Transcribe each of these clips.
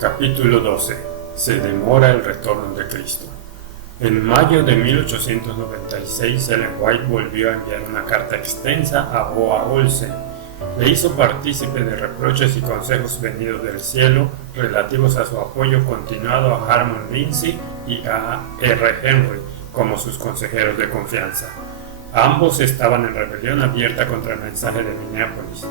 Capítulo 12. Se demora el retorno de Cristo. En mayo de 1896, Ellen White volvió a enviar una carta extensa a O.A. Olsen. Le hizo partícipe de reproches y consejos venidos del cielo relativos a su apoyo continuado a Harmon Lindsey y a R. Henry como sus consejeros de confianza. Ambos estaban en rebelión abierta contra el mensaje de Minneapolis.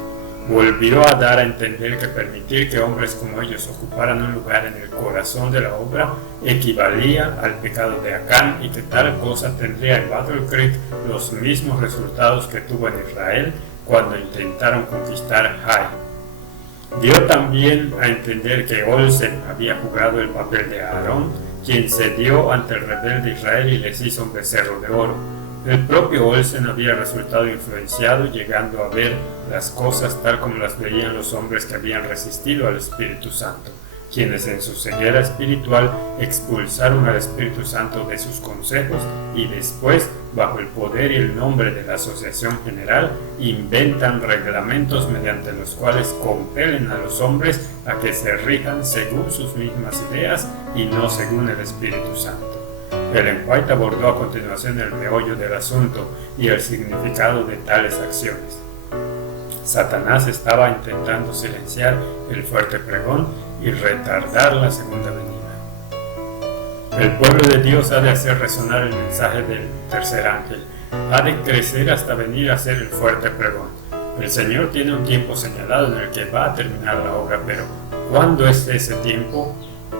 Volvió a dar a entender que permitir que hombres como ellos ocuparan un lugar en el corazón de la obra equivalía al pecado de Acán y que tal cosa tendría en Battle Creek los mismos resultados que tuvo en Israel cuando intentaron conquistar Hai. Dio también a entender que Olsen había jugado el papel de Aarón, quien cedió ante el rebelde Israel y les hizo un becerro de oro. El propio Olsen había resultado influenciado, llegando a ver las cosas tal como las veían los hombres que habían resistido al Espíritu Santo, quienes en su ceguera espiritual expulsaron al Espíritu Santo de sus consejos y después, bajo el poder y el nombre de la Asociación General, inventan reglamentos mediante los cuales compelen a los hombres a que se rijan según sus mismas ideas y no según el Espíritu Santo. Ellen White abordó a continuación el meollo del asunto y el significado de tales acciones. Satanás estaba intentando silenciar el fuerte pregón y retardar la segunda venida. El pueblo de Dios ha de hacer resonar el mensaje del tercer ángel, ha de crecer hasta venir a hacer el fuerte pregón. El Señor tiene un tiempo señalado en el que va a terminar la obra, pero ¿cuándo es ese tiempo?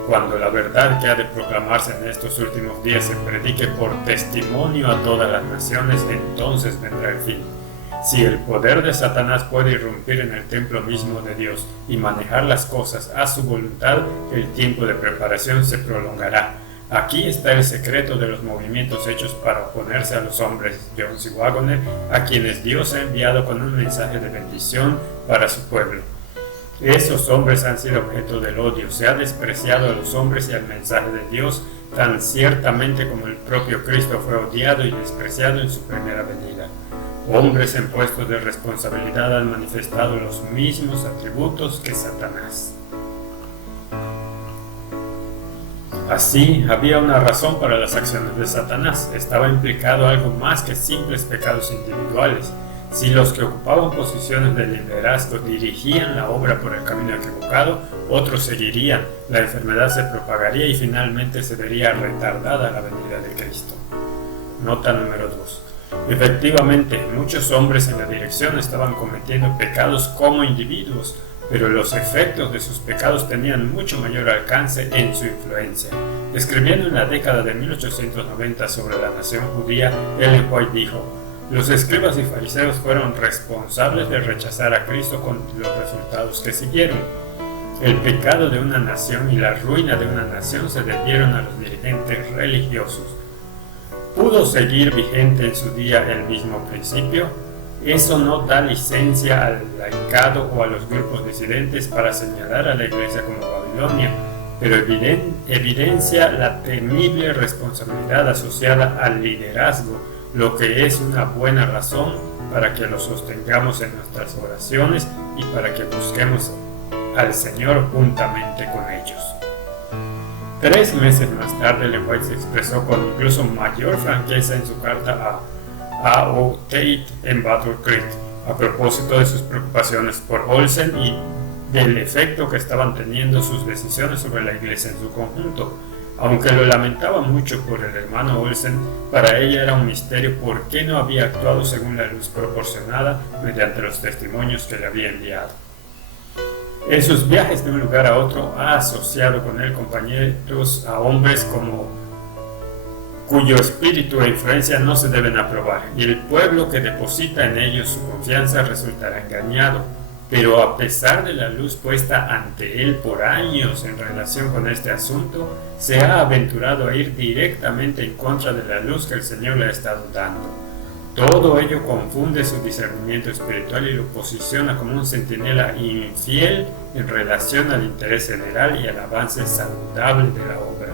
Cuando la verdad que ha de proclamarse en estos últimos días se predique por testimonio a todas las naciones, entonces vendrá el fin. Si el poder de Satanás puede irrumpir en el templo mismo de Dios y manejar las cosas a su voluntad, el tiempo de preparación se prolongará. Aquí está el secreto de los movimientos hechos para oponerse a los hombres Jones y Waggoner, a quienes Dios ha enviado con un mensaje de bendición para su pueblo. Esos hombres han sido objeto del odio, se ha despreciado a los hombres y al mensaje de Dios tan ciertamente como el propio Cristo fue odiado y despreciado en su primera venida. Hombres en puestos de responsabilidad han manifestado los mismos atributos que Satanás. Así, había una razón para las acciones de Satanás. Estaba implicado algo más que simples pecados individuales. Si los que ocupaban posiciones de liderazgo dirigían la obra por el camino equivocado, otros seguirían, la enfermedad se propagaría y finalmente se vería retardada la venida de Cristo. Nota número 2. Efectivamente, muchos hombres en la dirección estaban cometiendo pecados como individuos, pero los efectos de sus pecados tenían mucho mayor alcance en su influencia. Escribiendo en la década de 1890 sobre la nación judía, Ellen White dijo: los escribas y fariseos fueron responsables de rechazar a Cristo con los resultados que siguieron. El pecado de una nación y la ruina de una nación se debieron a los dirigentes religiosos. ¿Pudo seguir vigente en su día el mismo principio? Eso no da licencia al laicado o a los grupos disidentes para señalar a la Iglesia como Babilonia, pero evidencia la temible responsabilidad asociada al liderazgo, lo que es una buena razón para que lo sostengamos en nuestras oraciones y para que busquemos al Señor juntamente con ellos. 3 meses más tarde, Ellen White se expresó con incluso mayor franqueza en su carta a O. Tate en Battle Creek, a propósito de sus preocupaciones por Olsen y del efecto que estaban teniendo sus decisiones sobre la iglesia en su conjunto. Aunque lo lamentaba mucho por el hermano Olsen, para ella era un misterio por qué no había actuado según la luz proporcionada mediante los testimonios que le había enviado. En sus viajes de un lugar a otro ha asociado con él compañeros a hombres cuyo espíritu e influencia no se deben aprobar, y el pueblo que deposita en ellos su confianza resultará engañado. Pero a pesar de la luz puesta ante él por años en relación con este asunto, se ha aventurado a ir directamente en contra de la luz que el Señor le ha estado dando. Todo ello confunde su discernimiento espiritual y lo posiciona como un centinela infiel en relación al interés general y al avance saludable de la obra.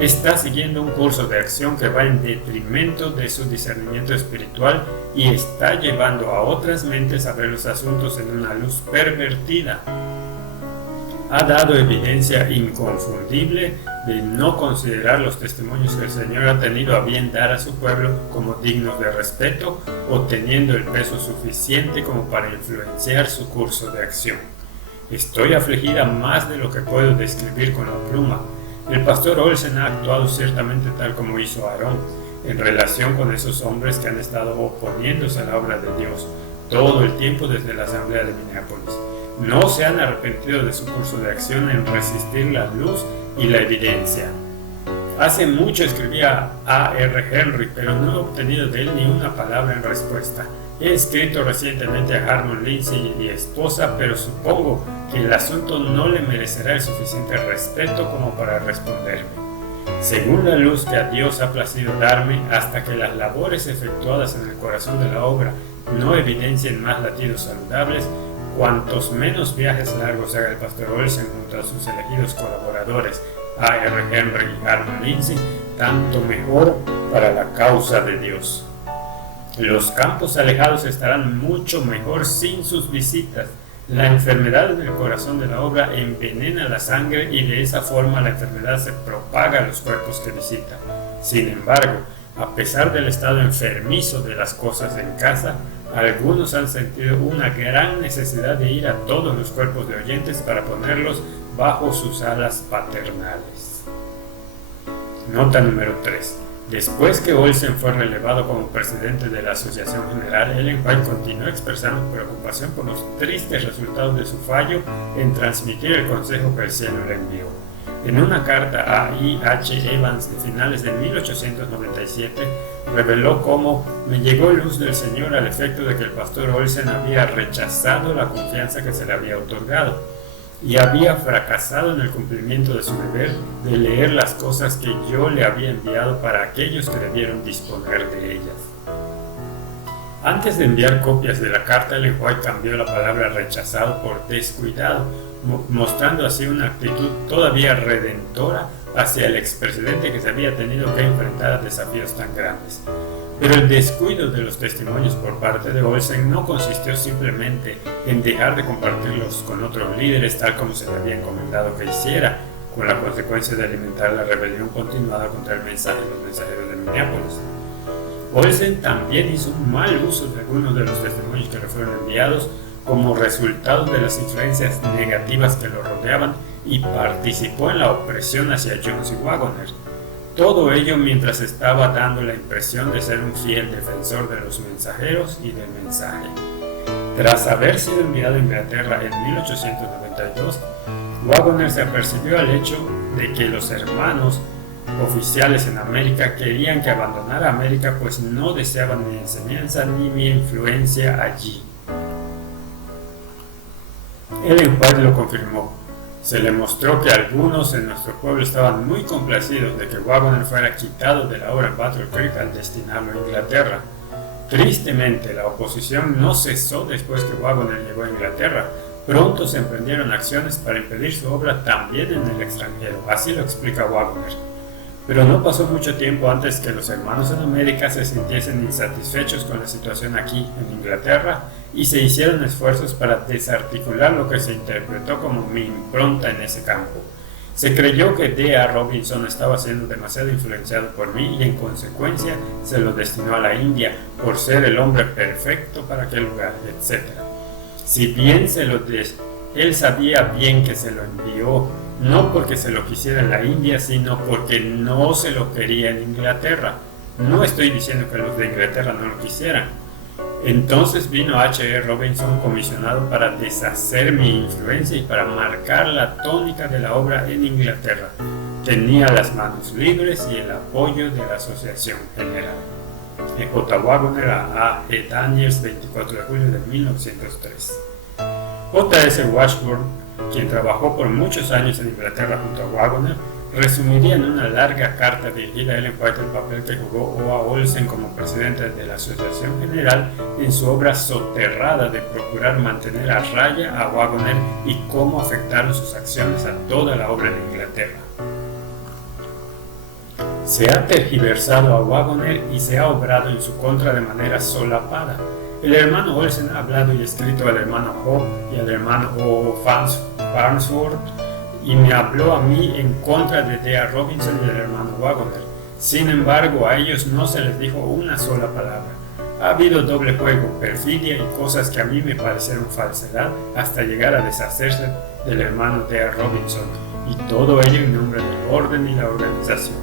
Está siguiendo un curso de acción que va en detrimento de su discernimiento espiritual y está llevando a otras mentes a ver los asuntos en una luz pervertida. ha dado evidencia inconfundible de no considerar los testimonios que el Señor ha tenido a bien dar a su pueblo como dignos de respeto o teniendo el peso suficiente como para influenciar su curso de acción. Estoy afligida más de lo que puedo describir con la pluma. El pastor Olsen ha actuado ciertamente tal como hizo Aarón, en relación con esos hombres que han estado oponiéndose a la obra de Dios todo el tiempo desde la asamblea de Minneapolis. No se han arrepentido de su curso de acción en resistir la luz y la evidencia. Hace mucho escribía a R. Henry, pero no he obtenido de él ni una palabra en respuesta. He escrito recientemente a Harmon Lindsay y esposa, pero supongo que el asunto no le merecerá el suficiente respeto como para responderme. Según la luz que a Dios ha placido darme, hasta que las labores efectuadas en el corazón de la obra no evidencien más latidos saludables, cuantos menos viajes largos haga el pastor Olsen junto a sus elegidos colaboradores A. R. Henry y Harmon Lindsay, tanto mejor para la causa de Dios. Los campos alejados estarán mucho mejor sin sus visitas. La enfermedad en el corazón de la obra envenena la sangre y de esa forma la enfermedad se propaga a los cuerpos que visita. Sin embargo, a pesar del estado enfermizo de las cosas en casa, algunos han sentido una gran necesidad de ir a todos los cuerpos de oyentes para ponerlos bajo sus alas paternales. Nota número 3. Después que Olsen fue relevado como presidente de la Asociación General, Ellen White continuó expresando preocupación por los tristes resultados de su fallo en transmitir el consejo que el cielo le envió. En una carta a I. H. Evans de finales de 1897, reveló cómo me llegó luz del Señor al efecto de que el pastor Olsen había rechazado la confianza que se le había otorgado y había fracasado en el cumplimiento de su deber de leer las cosas que yo le había enviado para aquellos que debieron disponer de ellas. Antes de enviar copias de la carta, Ellen White cambió la palabra rechazado por descuidado, mostrando así una actitud todavía redentora hacia el expresidente que se había tenido que enfrentar a desafíos tan grandes. Pero el descuido de los testimonios por parte de Olsen no consistió simplemente en dejar de compartirlos con otros líderes tal como se le había encomendado que hiciera, con la consecuencia de alimentar la rebelión continuada contra el mensaje de los mensajeros de Minneapolis. Olsen también hizo un mal uso de algunos de los testimonios que le fueron enviados como resultado de las influencias negativas que lo rodeaban y participó en la opresión hacia Jones y Wagoner. Todo ello mientras estaba dando la impresión de ser un fiel defensor de los mensajeros y del mensaje. Tras haber sido enviado a Inglaterra en 1892, Wagoner se apercibió al hecho de que los hermanos oficiales en América querían que abandonara América, pues no deseaban mi enseñanza ni mi influencia allí. Ellen White lo confirmó. Se le mostró que algunos en nuestro pueblo estaban muy complacidos de que Wagoner fuera quitado de la obra en Battle Creek al destinarlo a Inglaterra. Tristemente, la oposición no cesó después que Wagoner llegó a Inglaterra. Pronto se emprendieron acciones para impedir su obra también en el extranjero, así lo explica Wagoner. Pero no pasó mucho tiempo antes que los hermanos en América se sintiesen insatisfechos con la situación aquí en Inglaterra y se hicieron esfuerzos para desarticular lo que se interpretó como mi impronta en ese campo. Se creyó que D.A. Robinson estaba siendo demasiado influenciado por mí y en consecuencia se lo destinó a la India por ser el hombre perfecto para aquel lugar, etc. Si bien él sabía bien que se lo envió, no porque se lo quisiera en la India, sino porque no se lo quería en Inglaterra. No estoy diciendo que los de Inglaterra no lo quisieran. Entonces vino H.E. Robinson comisionado para deshacer mi influencia y para marcar la tónica de la obra en Inglaterra. Tenía las manos libres y el apoyo de la Asociación General. J. Wagoner a E. Daniels, 24 de julio de 1903. J.S. Washburn, quien trabajó por muchos años en Inglaterra junto a Wagoner, resumiría en una larga carta dirigida a Ellen White el papel que jugó O.A. Olsen como presidente de la Asociación General en su obra soterrada de procurar mantener a raya a Wagoner y cómo afectaron sus acciones a toda la obra en Inglaterra. Se ha tergiversado a Wagoner y se ha obrado en su contra de manera solapada. El hermano Olsen ha hablado y escrito al hermano Hope y al hermano O. Farnsworth y me habló a mí en contra de D.A. Robinson y del hermano Wagoner. Sin embargo, a ellos no se les dijo una sola palabra. Ha habido doble juego, perfidia y cosas que a mí me parecieron falsedad hasta llegar a deshacerse del hermano D.A. Robinson, y todo ello en nombre del orden y la organización,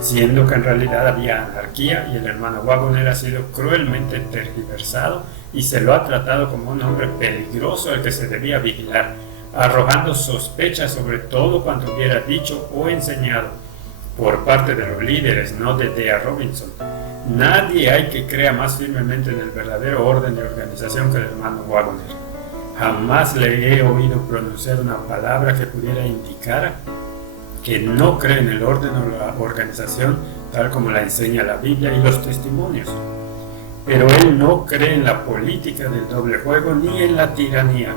siendo que en realidad había anarquía y el hermano Wagoner ha sido cruelmente tergiversado y se lo ha tratado como un hombre peligroso al que se debía vigilar, arrojando sospechas sobre todo cuanto hubiera dicho o enseñado por parte de los líderes, no de D.A. Robinson. Nadie hay que crea más firmemente en el verdadero orden y organización que el hermano Wagoner. Jamás le he oído pronunciar una palabra que pudiera indicar que no cree en el orden o la organización tal como la enseña la Biblia y los testimonios. Pero él no cree en la política del doble juego ni en la tiranía.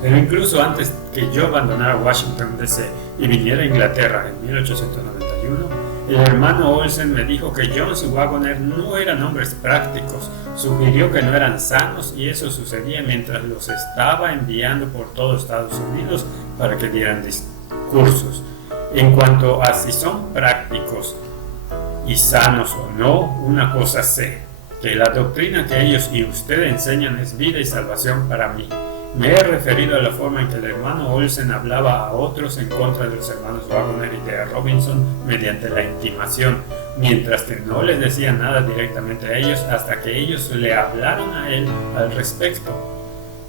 Pero incluso antes que yo abandonara Washington D.C. y viniera a Inglaterra en 1891, el hermano Olsen me dijo que Jones y Wagoner no eran hombres prácticos, sugirió que no eran sanos y eso sucedía mientras los estaba enviando por todo Estados Unidos para que dieran discursos. En cuanto a si son prácticos y sanos o no, una cosa sé, que la doctrina que ellos y usted enseñan es vida y salvación para mí. Me he referido a la forma en que el hermano Olsen hablaba a otros en contra de los hermanos Wagoner y D.A. Robinson mediante la intimación, mientras que no les decía nada directamente a ellos hasta que ellos le hablaron a él al respecto.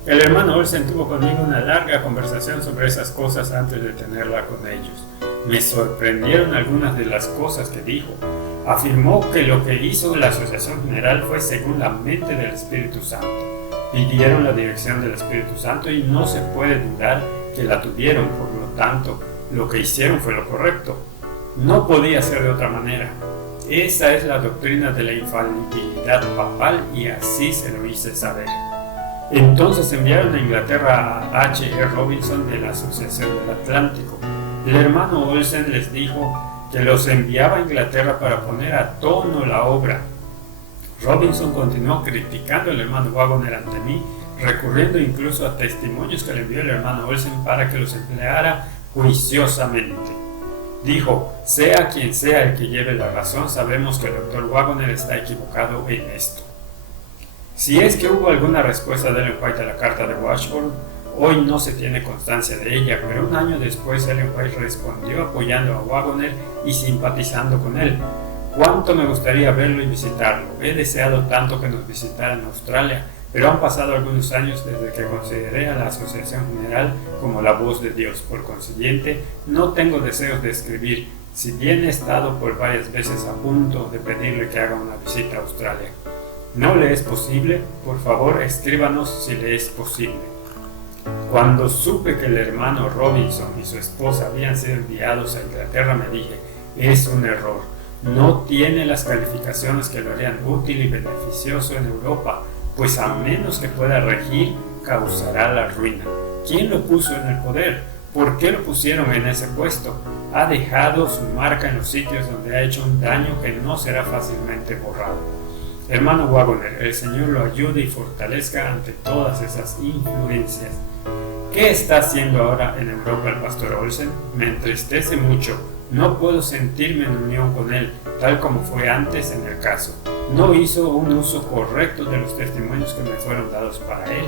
El hermano Olsen tuvo conmigo una larga conversación sobre esas cosas antes de tenerla con ellos. Me sorprendieron algunas de las cosas que dijo. Afirmó que lo que hizo la Asociación General fue según la mente del Espíritu Santo. Pidieron la dirección del Espíritu Santo y no se puede dudar que la tuvieron, por lo tanto, lo que hicieron fue lo correcto. No podía ser de otra manera. Esa es la doctrina de la infalibilidad papal y así se lo hice saber. Entonces enviaron a Inglaterra a H.E. Robinson de la Asociación del Atlántico. El hermano Olsen les dijo que los enviaba a Inglaterra para poner a tono la obra. Robinson continuó criticando al hermano Wagoner ante mí, recurriendo incluso a testimonios que le envió el hermano Olsen para que los empleara juiciosamente. Dijo, sea quien sea el que lleve la razón, sabemos que el Dr. Wagoner está equivocado en esto. Si es que hubo alguna respuesta de Ellen White a la carta de Washburn, hoy no se tiene constancia de ella, pero un año después Ellen White respondió apoyando a Wagoner y simpatizando con él. Cuánto me gustaría verlo y visitarlo. He deseado tanto que nos visitara en Australia, pero han pasado algunos años desde que consideré a la Asociación General como la voz de Dios. Por consiguiente, no tengo deseos de escribir, si bien he estado por varias veces a punto de pedirle que haga una visita a Australia. ¿No le es posible? Por favor, escríbanos si le es posible. Cuando supe que el hermano Robinson y su esposa habían sido enviados a Inglaterra, me dije, es un error. No tiene las calificaciones que lo harían útil y beneficioso en Europa, pues a menos que pueda regir, causará la ruina. ¿Quién lo puso en el poder? ¿Por qué lo pusieron en ese puesto? Ha dejado su marca en los sitios donde ha hecho un daño que no será fácilmente borrado. Hermano Wagoner, el Señor lo ayude y fortalezca ante todas esas influencias. ¿Qué está haciendo ahora en Europa el pastor Olsen? Me entristece mucho. No puedo sentirme en unión con él, tal como fue antes en el caso. No hizo un uso correcto de los testimonios que me fueron dados para él.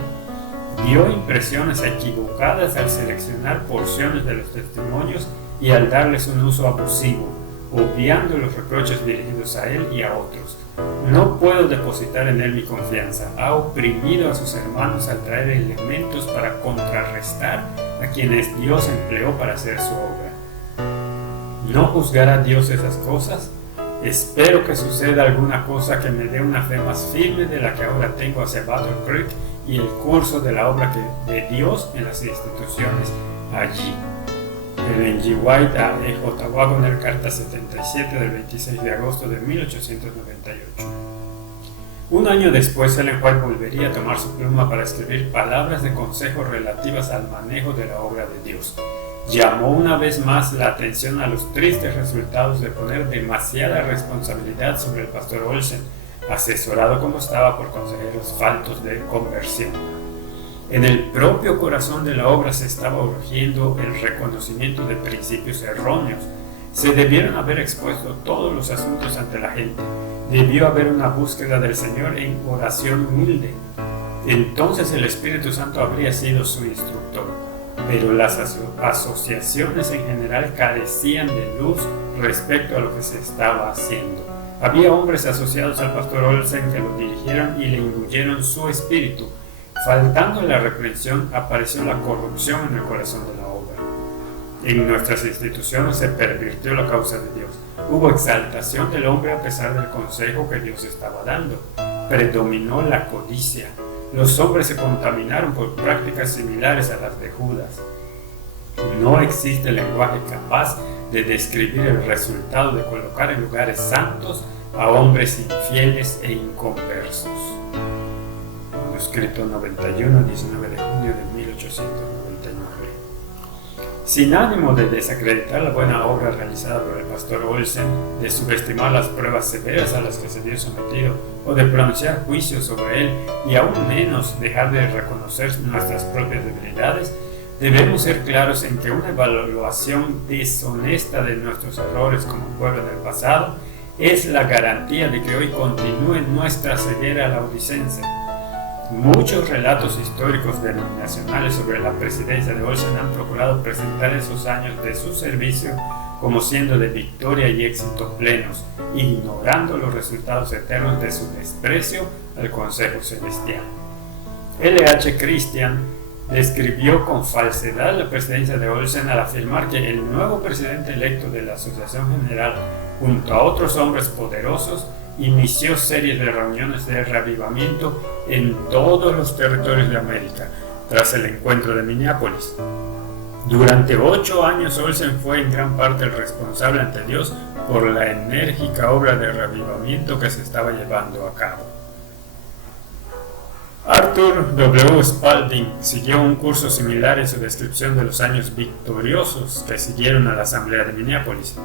Dio impresiones equivocadas al seleccionar porciones de los testimonios y al darles un uso abusivo, obviando los reproches dirigidos a él y a otros. No puedo depositar en él mi confianza. Ha oprimido a sus hermanos al traer elementos para contrarrestar a quienes Dios empleó para hacer su obra. ¿No juzgará Dios esas cosas? Espero que suceda alguna cosa que me dé una fe más firme de la que ahora tengo hacia Battle Creek y el curso de la obra de Dios en las instituciones allí. Ellen G. White a E.J. Wagoner, carta 77 del 26 de agosto de 1898. Un año después, Ellen White volvería a tomar su pluma para escribir palabras de consejo relativas al manejo de la obra de Dios. Llamó una vez más la atención a los tristes resultados de poner demasiada responsabilidad sobre el pastor Olsen, asesorado como estaba por consejeros faltos de conversión. En el propio corazón de la obra se estaba urgiendo el reconocimiento de principios erróneos. Se debieron haber expuesto todos los asuntos ante la gente. Debió haber una búsqueda del Señor en oración humilde. Entonces el Espíritu Santo habría sido su instructor. Pero las asociaciones en general carecían de luz respecto a lo que se estaba haciendo. Había hombres asociados al pastor Olsen que lo dirigieron y le imbuyeron su espíritu. Faltando la reprensión, apareció la corrupción en el corazón de la obra. En nuestras instituciones se pervirtió la causa de Dios. Hubo exaltación del hombre a pesar del consejo que Dios estaba dando. Predominó la codicia. Los hombres se contaminaron por prácticas similares a las de Judas. No existe lenguaje capaz de describir el resultado de colocar en lugares santos a hombres infieles e inconversos. Manuscrito 91, 19 de junio de 1899. Sin ánimo de desacreditar la buena obra realizada por el pastor Olsen, de subestimar las pruebas severas a las que se vio sometido, o de pronunciar juicios sobre él, y aún menos dejar de reconocer nuestras propias debilidades, debemos ser claros en que una evaluación deshonesta de nuestros errores como pueblo del pasado es la garantía de que hoy continúe nuestra ceguera laodicense. Muchos relatos históricos denominacionales sobre la presidencia de Olsen han procurado presentar esos años de su servicio como siendo de victoria y éxito plenos, ignorando los resultados eternos de su desprecio al Consejo Celestial. L. H. Christian describió con falsedad la presidencia de Olsen al afirmar que el nuevo presidente electo de la Asociación General, junto a otros hombres poderosos, inició series de reuniones de reavivamiento en todos los territorios de América, tras el encuentro de Minneapolis. Durante 8 años Olsen fue en gran parte el responsable ante Dios por la enérgica obra de reavivamiento que se estaba llevando a cabo. Arthur W. Spalding siguió un curso similar en su descripción de los años victoriosos que siguieron a la asamblea de Minneapolis.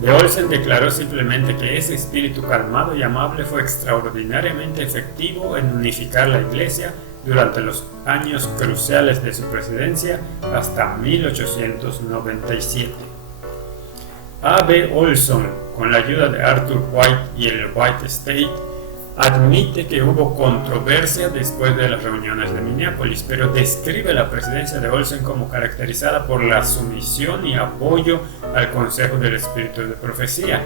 De Olsen declaró simplemente que ese espíritu calmado y amable fue extraordinariamente efectivo en unificar la iglesia durante los años cruciales de su presidencia hasta 1897. A. B. Olson, con la ayuda de Arthur White y el White State, admite que hubo controversia después de las reuniones de Minneapolis, pero describe la presidencia de Olsen como caracterizada por la sumisión y apoyo al consejo del espíritu de profecía,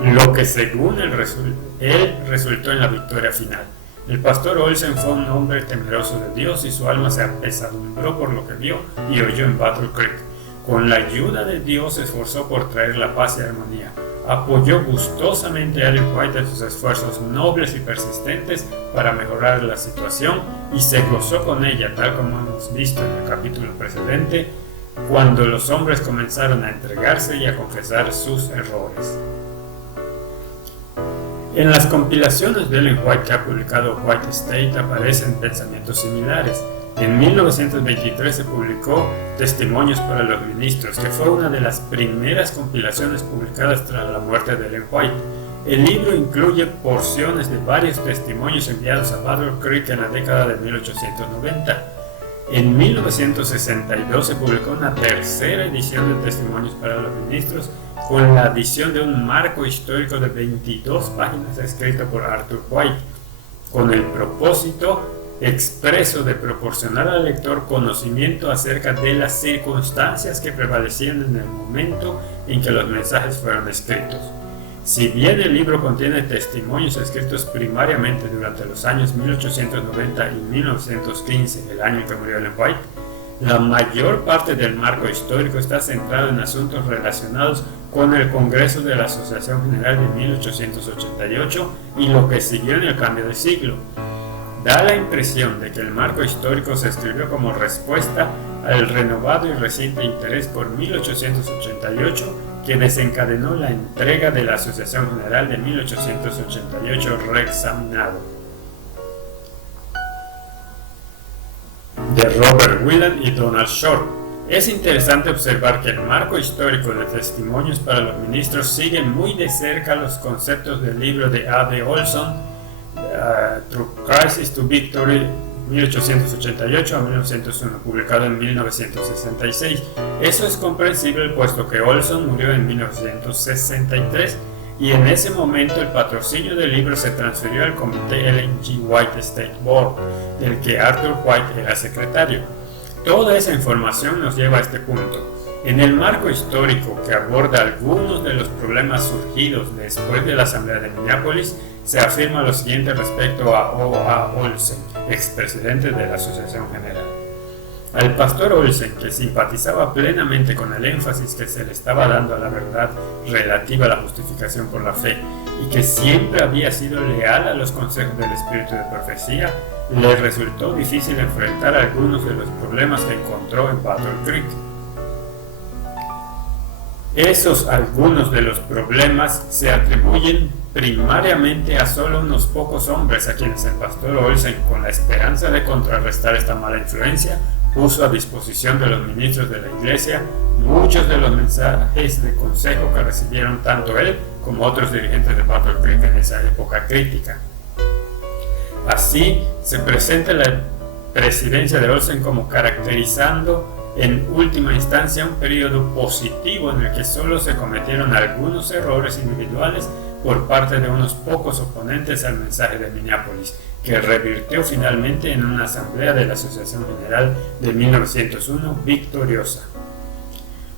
lo que según él resultó en la victoria final. El pastor Olsen fue un hombre temeroso de Dios y su alma se apesadumbró por lo que vio y oyó en Battle Creek. Con la ayuda de Dios se esforzó por traer la paz y armonía. Apoyó gustosamente a Ellen White en sus esfuerzos nobles y persistentes para mejorar la situación y se gozó con ella, tal como hemos visto en el capítulo precedente, cuando los hombres comenzaron a entregarse y a confesar sus errores. En las compilaciones de Ellen White que ha publicado White State aparecen pensamientos similares. En 1923 se publicó Testimonios para los Ministros, que fue una de las primeras compilaciones publicadas tras la muerte de Ellen White. El libro incluye porciones de varios testimonios enviados a Battle Creek en la década de 1890. En 1962 se publicó una tercera edición de Testimonios para los Ministros, con la adición de un marco histórico de 22 páginas escrito por Arthur White, con el propósito expreso de proporcionar al lector conocimiento acerca de las circunstancias que prevalecían en el momento en que los mensajes fueron escritos. Si bien el libro contiene testimonios escritos primariamente durante los años 1890 y 1915, el año en que murió Ellen White, la mayor parte del marco histórico está centrado en asuntos relacionados con el Congreso de la Asociación General de 1888 y lo que siguió en el cambio de siglo. Da la impresión de que el marco histórico se escribió como respuesta al renovado y reciente interés por 1888 que desencadenó la entrega de la Asociación General de 1888 reexaminado. De Robert Whelan y Donald Short. Es interesante observar que el marco histórico de Testimonios para los Ministros sigue muy de cerca los conceptos del libro de A. B. Olson, Through Crisis to Victory, 1888 a 1901, publicado en 1966. Eso es comprensible puesto que Olson murió en 1963 y en ese momento el patrocinio del libro se transfirió al comité Ellen G. White Estate Board, del que Arthur White era secretario. Toda esa información nos lleva a este punto. En el marco histórico que aborda algunos de los problemas surgidos después de la Asamblea de Minneapolis, se afirma lo siguiente respecto a O.A. Olsen, expresidente de la Asociación General. Al pastor Olsen, que simpatizaba plenamente con el énfasis que se le estaba dando a la verdad relativa a la justificación por la fe y que siempre había sido leal a los consejos del espíritu de profecía, le resultó difícil enfrentar algunos de los problemas que encontró en Battle Creek. Esos algunos de los problemas se atribuyen primariamente a solo unos pocos hombres a quienes el pastor Olsen, con la esperanza de contrarrestar esta mala influencia, puso a disposición de los ministros de la iglesia muchos de los mensajes de consejo que recibieron tanto él como otros dirigentes de Battle Creek en esa época crítica. Así se presenta la presidencia de Olsen como caracterizando en última instancia un periodo positivo en el que solo se cometieron algunos errores individuales por parte de unos pocos oponentes al mensaje de Minneapolis, que revirtió finalmente en una asamblea de la Asociación General de 1901 victoriosa.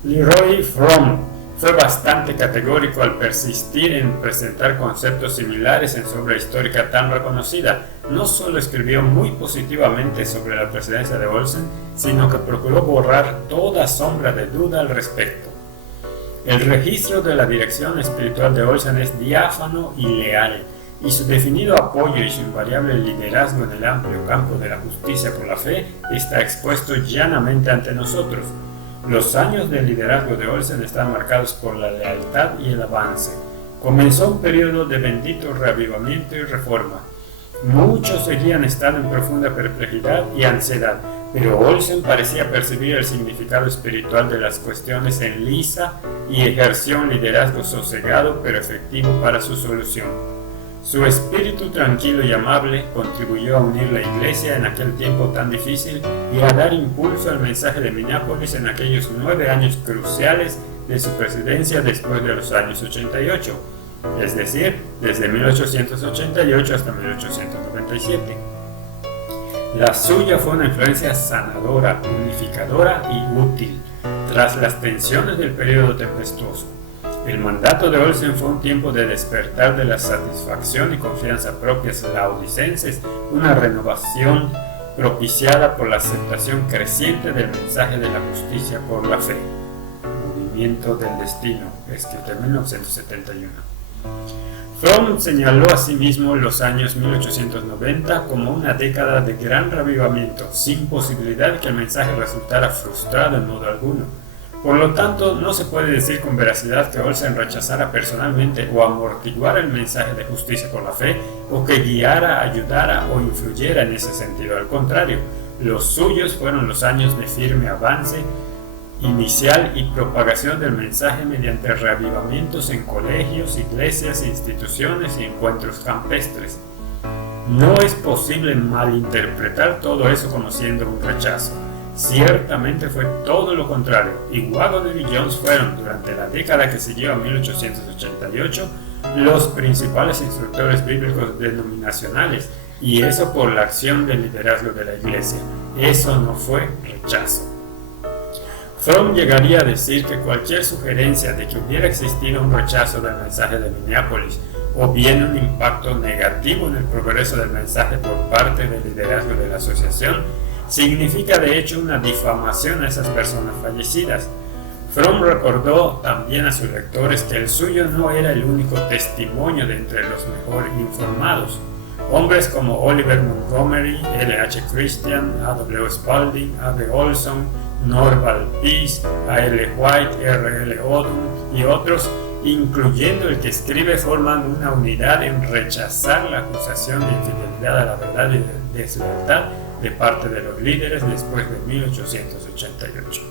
Leroy Fromm fue bastante categórico al persistir en presentar conceptos similares en su obra histórica tan reconocida. No solo escribió muy positivamente sobre la presidencia de Olsen, sino que procuró borrar toda sombra de duda al respecto. El registro de la dirección espiritual de Olsen es diáfano y leal, y su definido apoyo y su invariable liderazgo en el amplio campo de la justicia por la fe está expuesto llanamente ante nosotros. Los años de liderazgo de Olsen están marcados por la lealtad y el avance. Comenzó un periodo de bendito reavivamiento y reforma. Muchos seguían estando en profunda perplejidad y ansiedad, pero Olsen parecía percibir el significado espiritual de las cuestiones en lisa y ejerció un liderazgo sosegado pero efectivo para su solución. Su espíritu tranquilo y amable contribuyó a unir la iglesia en aquel tiempo tan difícil y a dar impulso al mensaje de Minneapolis en aquellos 9 años cruciales de su presidencia después de los años 88, es decir, desde 1888 hasta 1897. La suya fue una influencia sanadora, unificadora y útil, tras las tensiones del periodo tempestuoso. El mandato de Olsen fue un tiempo de despertar de la satisfacción y confianza propias laodicenses, una renovación propiciada por la aceptación creciente del mensaje de la justicia por la fe. Movimiento del Destino, escrito en 1971. Fromm señaló asimismo los años 1890 como una década de gran revivamiento, sin posibilidad de que el mensaje resultara frustrado en modo alguno. Por lo tanto, no se puede decir con veracidad que Olsen rechazara personalmente o amortiguara el mensaje de justicia por la fe, o que guiara, ayudara o influyera en ese sentido. Al contrario, los suyos fueron los años de firme avance inicial y propagación del mensaje mediante reavivamientos en colegios, iglesias, instituciones y encuentros campestres. No es posible malinterpretar todo eso como siendo un rechazo. Ciertamente fue todo lo contrario, y Waggoner y Jones fueron, durante la década que siguió a 1888, los principales instructores bíblicos denominacionales, y eso por la acción del liderazgo de la iglesia. Eso no fue rechazo. Fromm llegaría a decir que cualquier sugerencia de que hubiera existido un rechazo del mensaje de Minneapolis, o bien un impacto negativo en el progreso del mensaje por parte del liderazgo de la asociación, significa de hecho una difamación a esas personas fallecidas. Fromm recordó también a sus lectores que el suyo no era el único testimonio de entre los mejor informados. Hombres como Oliver Montgomery, L.H. Christian, A.W. Spalding, A.B. Olson, Norval Pease, A.L. White, R.L. Odom y otros, incluyendo el que escribe, forman una unidad en rechazar la acusación de infidelidad a la verdad y de deslealtad de parte de los líderes después de 1888.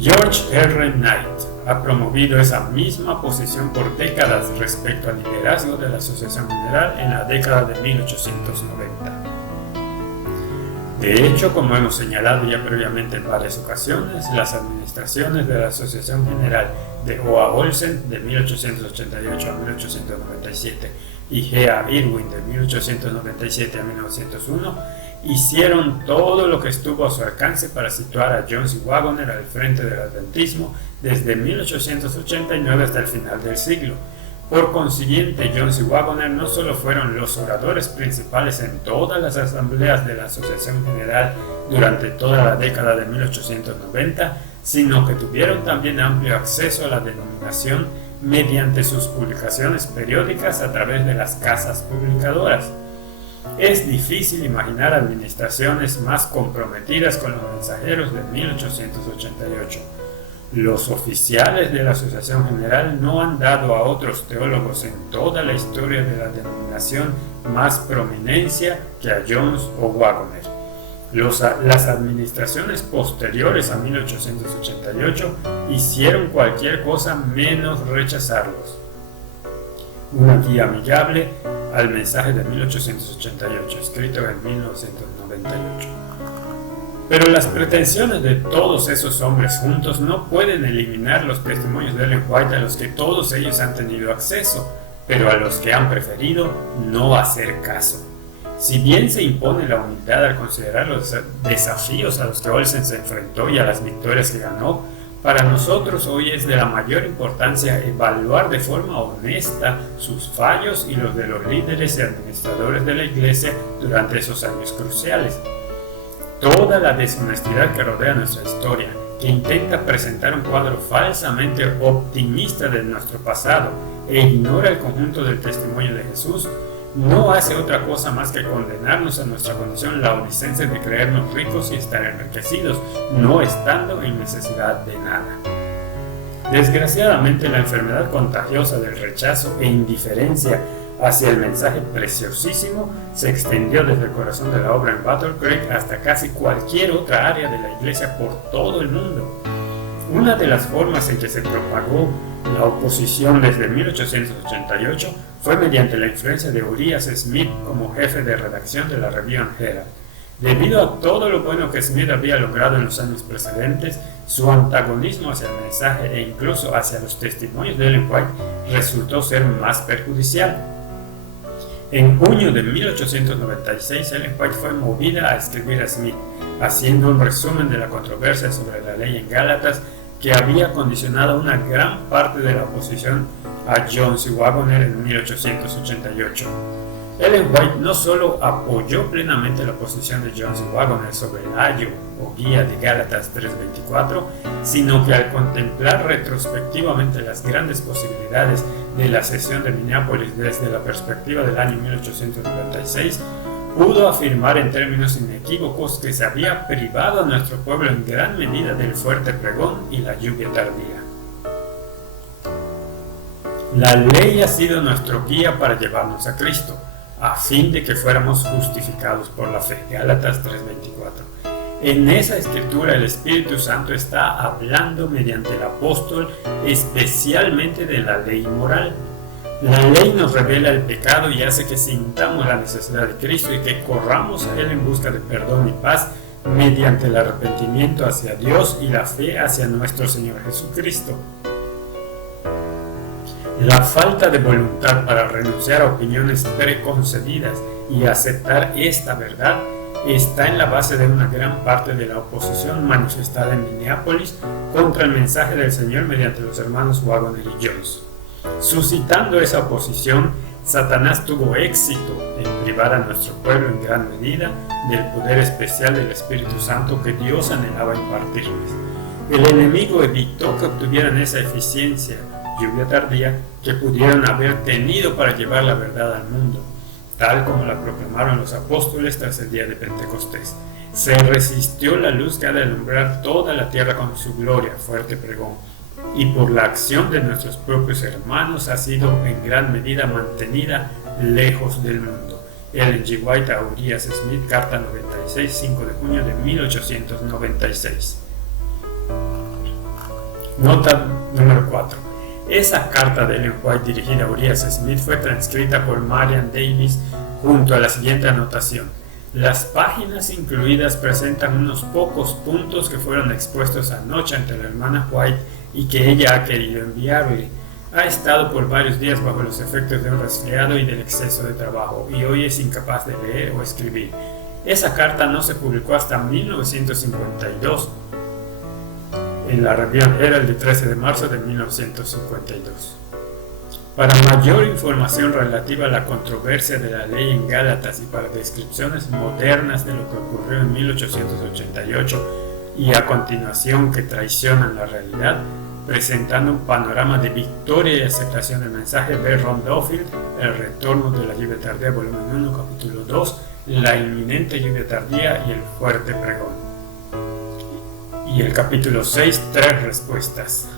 George R. Knight ha promovido esa misma posición por décadas respecto al liderazgo de la Asociación General en la década de 1890. De hecho, como hemos señalado ya previamente en varias ocasiones, las administraciones de la Asociación General de O.A. Olsen de 1888 a 1897 y G.A. Irwin de 1897 a 1901 hicieron todo lo que estuvo a su alcance para situar a Jones y Waggoner al frente del adventismo desde 1889 hasta el final del siglo. Por consiguiente, Jones y Waggoner no solo fueron los oradores principales en todas las asambleas de la Asociación General durante toda la década de 1890, sino que tuvieron también amplio acceso a la denominación mediante sus publicaciones periódicas a través de las casas publicadoras. Es difícil imaginar administraciones más comprometidas con los mensajeros de 1888. Los oficiales de la Asociación General no han dado a otros teólogos en toda la historia de la denominación más prominencia que a Jones o Waggoner. Las administraciones posteriores a 1888 hicieron cualquier cosa menos rechazarlos. Una guía amigable al mensaje de 1888, escrito en 1998. Pero las pretensiones de todos esos hombres juntos no pueden eliminar los testimonios de Ellen White a los que todos ellos han tenido acceso, pero a los que han preferido no hacer caso. Si bien se impone la humildad al considerar los desafíos a los que Olsen se enfrentó y a las victorias que ganó, para nosotros hoy es de la mayor importancia evaluar de forma honesta sus fallos y los de los líderes y administradores de la Iglesia durante esos años cruciales. Toda la deshonestidad que rodea nuestra historia, que intenta presentar un cuadro falsamente optimista de nuestro pasado e ignora el conjunto del testimonio de Jesús, no hace otra cosa más que condenarnos a nuestra condición laodicense de creernos ricos y estar enriquecidos, no estando en necesidad de nada. Desgraciadamente, la enfermedad contagiosa del rechazo e indiferencia hacia el mensaje preciosísimo se extendió desde el corazón de la obra en Battle Creek hasta casi cualquier otra área de la iglesia por todo el mundo. Una de las formas en que se propagó la oposición desde 1888 fue mediante la influencia de Urias Smith como jefe de redacción de la Review and Herald. Debido a todo lo bueno que Smith había logrado en los años precedentes, su antagonismo hacia el mensaje e incluso hacia los testimonios de Ellen White resultó ser más perjudicial. En junio de 1896, Ellen White fue movida a escribir a Smith, haciendo un resumen de la controversia sobre la ley en Gálatas que había condicionado una gran parte de la oposición a Jones y Waggoner en 1888. Ellen White no solo apoyó plenamente la posición de Jones y Waggoner sobre el ayo o guía de Gálatas 3:24, sino que al contemplar retrospectivamente las grandes posibilidades de la sesión de Minneapolis desde la perspectiva del año 1896, pudo afirmar en términos inequívocos que se había privado a nuestro pueblo en gran medida del fuerte pregón y la lluvia tardía. La ley ha sido nuestro guía para llevarnos a Cristo, a fin de que fuéramos justificados por la fe. Gálatas 3:24. En esa escritura el Espíritu Santo está hablando mediante el apóstol especialmente de la ley moral. La ley nos revela el pecado y hace que sintamos la necesidad de Cristo y que corramos a Él en busca de perdón y paz mediante el arrepentimiento hacia Dios y la fe hacia nuestro Señor Jesucristo. La falta de voluntad para renunciar a opiniones preconcebidas y aceptar esta verdad está en la base de una gran parte de la oposición manifestada en Minneapolis contra el mensaje del Señor mediante los hermanos Waggoner y Jones. Suscitando esa oposición, Satanás tuvo éxito en privar a nuestro pueblo en gran medida del poder especial del Espíritu Santo que Dios anhelaba impartirles. El enemigo evitó que obtuvieran esa eficiencia, lluvia tardía, que pudieron haber tenido para llevar la verdad al mundo, tal como la proclamaron los apóstoles tras el día de Pentecostés. Se resistió la luz que ha de alumbrar toda la tierra con su gloria, fuerte pregón, y por la acción de nuestros propios hermanos ha sido en gran medida mantenida lejos del mundo. Ellen G. White a Urias Smith, carta 96, 5 de junio de 1896. Nota número 4. Esa carta de Ellen White dirigida a Urias Smith fue transcrita por Marian Davis junto a la siguiente anotación: Las páginas incluidas presentan unos pocos puntos que fueron expuestos anoche ante la hermana White y que ella ha querido enviarle. Ha estado por varios días bajo los efectos de un resfriado y del exceso de trabajo, y hoy es incapaz de leer o escribir. Esa carta no se publicó hasta 1952 en la Review Herald de 13 de marzo de 1952. Para mayor información relativa a la controversia de la ley en Gálatas y para descripciones modernas de lo que ocurrió en 1888 y a continuación que traicionan la realidad, presentando un panorama de victoria y aceptación del mensaje, ve Ron Duffield, El retorno de la lluvia tardía, volumen 1, capítulo 2, La inminente lluvia tardía y el fuerte pregón. Y el capítulo 6, 3 respuestas.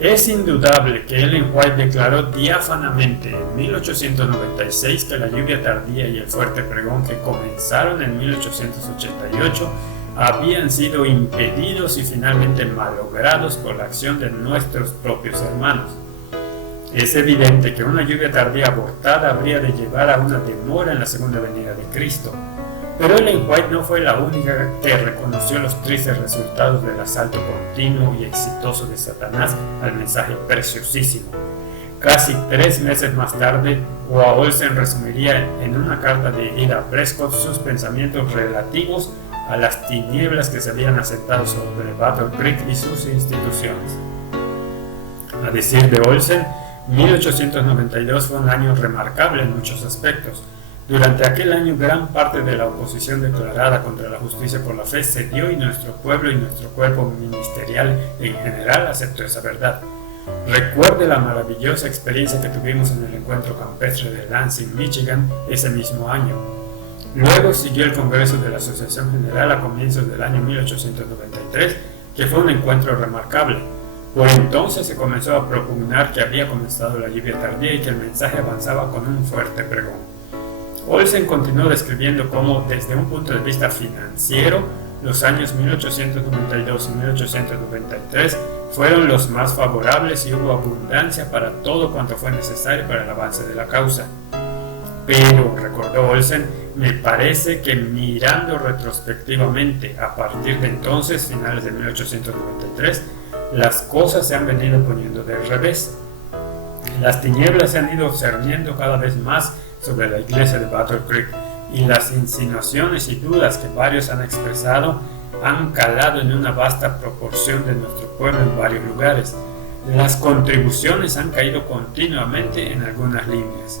Es indudable que Ellen White declaró diáfanamente en 1896 que la lluvia tardía y el fuerte pregón que comenzaron en 1888 habían sido impedidos y finalmente malogrados por la acción de nuestros propios hermanos. Es evidente que una lluvia tardía abortada habría de llevar a una demora en la segunda venida de Cristo. Pero Ellen White no fue la única que reconoció los tristes resultados del asalto continuo y exitoso de Satanás al mensaje preciosísimo. Casi 3 meses más tarde, O.A. Olsen resumiría en una carta de Ida Prescott sus pensamientos relativos a las tinieblas que se habían asentado sobre Battle Creek y sus instituciones. A decir de Olsen, 1892 fue un año remarcable en muchos aspectos. Durante aquel año gran parte de la oposición declarada contra la justicia por la fe cedió y nuestro pueblo y nuestro cuerpo ministerial en general aceptó esa verdad. Recuerde la maravillosa experiencia que tuvimos en el encuentro campestre de Lansing, Michigan, ese mismo año. Luego siguió el Congreso de la Asociación General a comienzos del año 1893, que fue un encuentro remarcable. Por entonces se comenzó a propugnar que había comenzado la lluvia tardía y que el mensaje avanzaba con un fuerte pregón. Olsen continuó describiendo cómo, desde un punto de vista financiero, los años 1892 y 1893 fueron los más favorables y hubo abundancia para todo cuanto fue necesario para el avance de la causa. Pero, recordó Olsen, me parece que mirando retrospectivamente a partir de entonces, finales de 1893, las cosas se han venido poniendo del revés. Las tinieblas se han ido cerniendo cada vez más sobre la iglesia de Battle Creek y las insinuaciones y dudas que varios han expresado han calado en una vasta proporción de nuestro pueblo en varios lugares. Las contribuciones han caído continuamente en algunas líneas.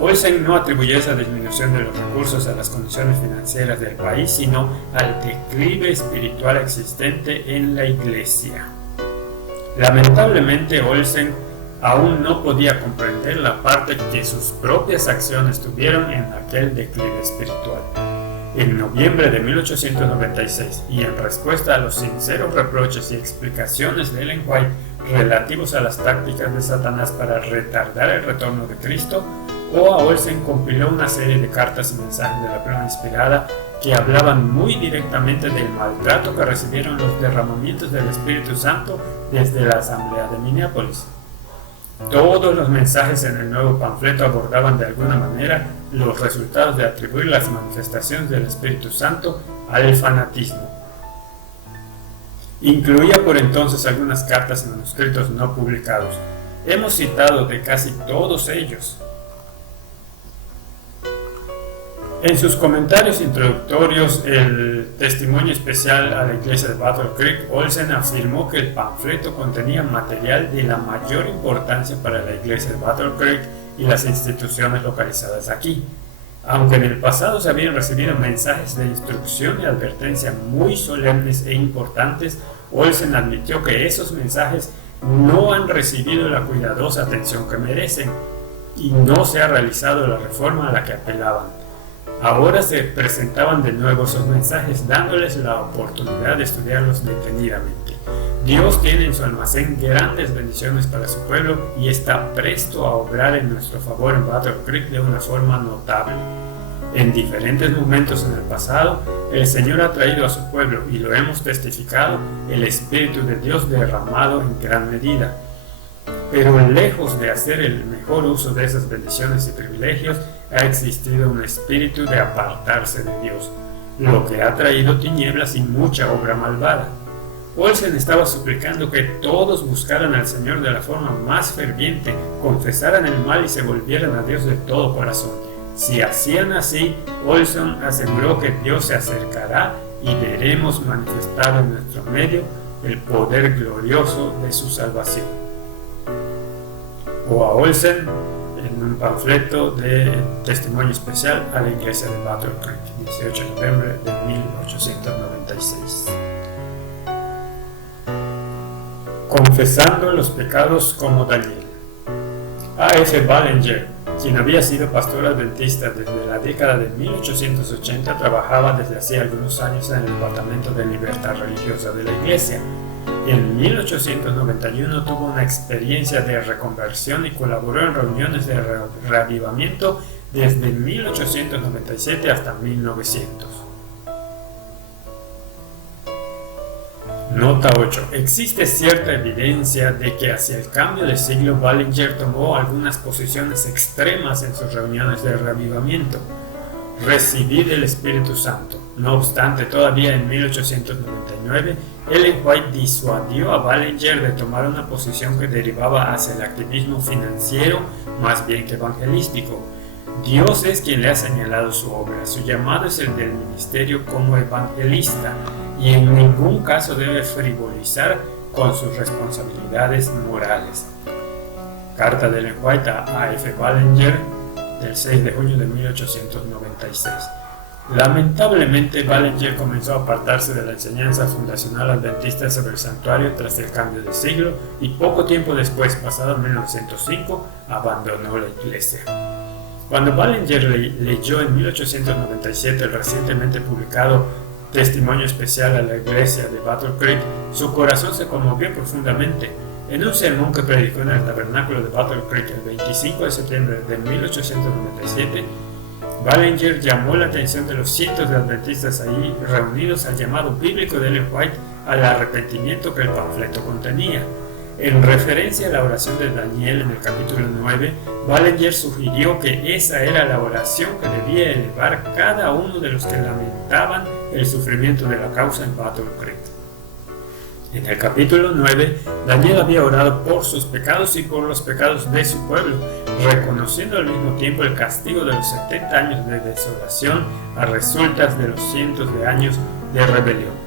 Olsen no atribuyó esa disminución de los recursos a las condiciones financieras del país, sino al declive espiritual existente en la iglesia. Lamentablemente, Olsen aún no podía comprender la parte que sus propias acciones tuvieron en aquel declive espiritual. En noviembre de 1896, y en respuesta a los sinceros reproches y explicaciones de Ellen White relativos a las tácticas de Satanás para retardar el retorno de Cristo, O.A. Olsen compiló una serie de cartas y mensajes de la pluma inspirada que hablaban muy directamente del maltrato que recibieron los derramamientos del Espíritu Santo desde la Asamblea de Minneapolis. Todos los mensajes en el nuevo panfleto abordaban de alguna manera los resultados de atribuir las manifestaciones del Espíritu Santo al fanatismo. Incluía por entonces algunas cartas y manuscritos no publicados. Hemos citado de casi todos ellos. En sus comentarios introductorios, el testimonio especial a la iglesia de Battle Creek, Olsen afirmó que el panfleto contenía material de la mayor importancia para la iglesia de Battle Creek y las instituciones localizadas aquí. Aunque en el pasado se habían recibido mensajes de instrucción y advertencia muy solemnes e importantes, Olsen admitió que esos mensajes no han recibido la cuidadosa atención que merecen y no se ha realizado la reforma a la que apelaban. Ahora se presentaban de nuevo esos mensajes, dándoles la oportunidad de estudiarlos detenidamente. Dios tiene en su almacén grandes bendiciones para su pueblo y está presto a obrar en nuestro favor en Battle Creek de una forma notable. En diferentes momentos en el pasado, el Señor ha traído a su pueblo, y lo hemos testificado, el Espíritu de Dios derramado en gran medida. Pero lejos de hacer el mejor uso de esas bendiciones y privilegios, ha existido un espíritu de apartarse de Dios, lo que ha traído tinieblas y mucha obra malvada. Olsen estaba suplicando que todos buscaran al Señor de la forma más ferviente, confesaran el mal y se volvieran a Dios de todo corazón. Si hacían así, Olsen aseguró que Dios se acercará y veremos manifestado en nuestro medio el poder glorioso de su salvación. O a Olsen en un panfleto de testimonio especial a la iglesia de Battle Creek, 18 de noviembre de 1896. Confesando los pecados como Daniel. A.F. Ballinger, quien había sido pastor adventista desde la década de 1880, trabajaba desde hacía algunos años en el Departamento de Libertad Religiosa de la Iglesia. En 1891 tuvo una experiencia de reconversión y colaboró en reuniones de reavivamiento desde 1897 hasta 1900. Nota 8. Existe cierta evidencia de que hacia el cambio de siglo Ballinger tomó algunas posiciones extremas en sus reuniones de reavivamiento. Recibí del Espíritu Santo. No obstante, todavía en 1899, Ellen White disuadió a Ballinger de tomar una posición que derivaba hacia el activismo financiero más bien que evangelístico. Dios es quien le ha señalado su obra. Su llamado es el del ministerio como evangelista y en ningún caso debe frivolizar con sus responsabilidades morales. Carta de Ellen White a A.F. Ballinger del 6 de junio de 1896. Lamentablemente, Ballinger comenzó a apartarse de la enseñanza fundacional adventista sobre el santuario tras el cambio de siglo y poco tiempo después, pasado 1905, abandonó la iglesia. Cuando Ballinger leyó en 1897 el recientemente publicado Testimonio Especial a la Iglesia de Battle Creek, su corazón se conmovió profundamente. En un sermón que predicó en el tabernáculo de Battle Creek el 25 de septiembre de 1897, Ballinger llamó la atención de los cientos de adventistas allí reunidos al llamado bíblico de Ellen White al arrepentimiento que el panfleto contenía. En referencia a la oración de Daniel en el capítulo 9, Ballinger sugirió que esa era la oración que debía elevar cada uno de los que lamentaban el sufrimiento de la causa en Battle Creek. En el capítulo 9, Daniel había orado por sus pecados y por los pecados de su pueblo, reconociendo al mismo tiempo el castigo de los 70 años de desolación a resultas de los cientos de años de rebelión.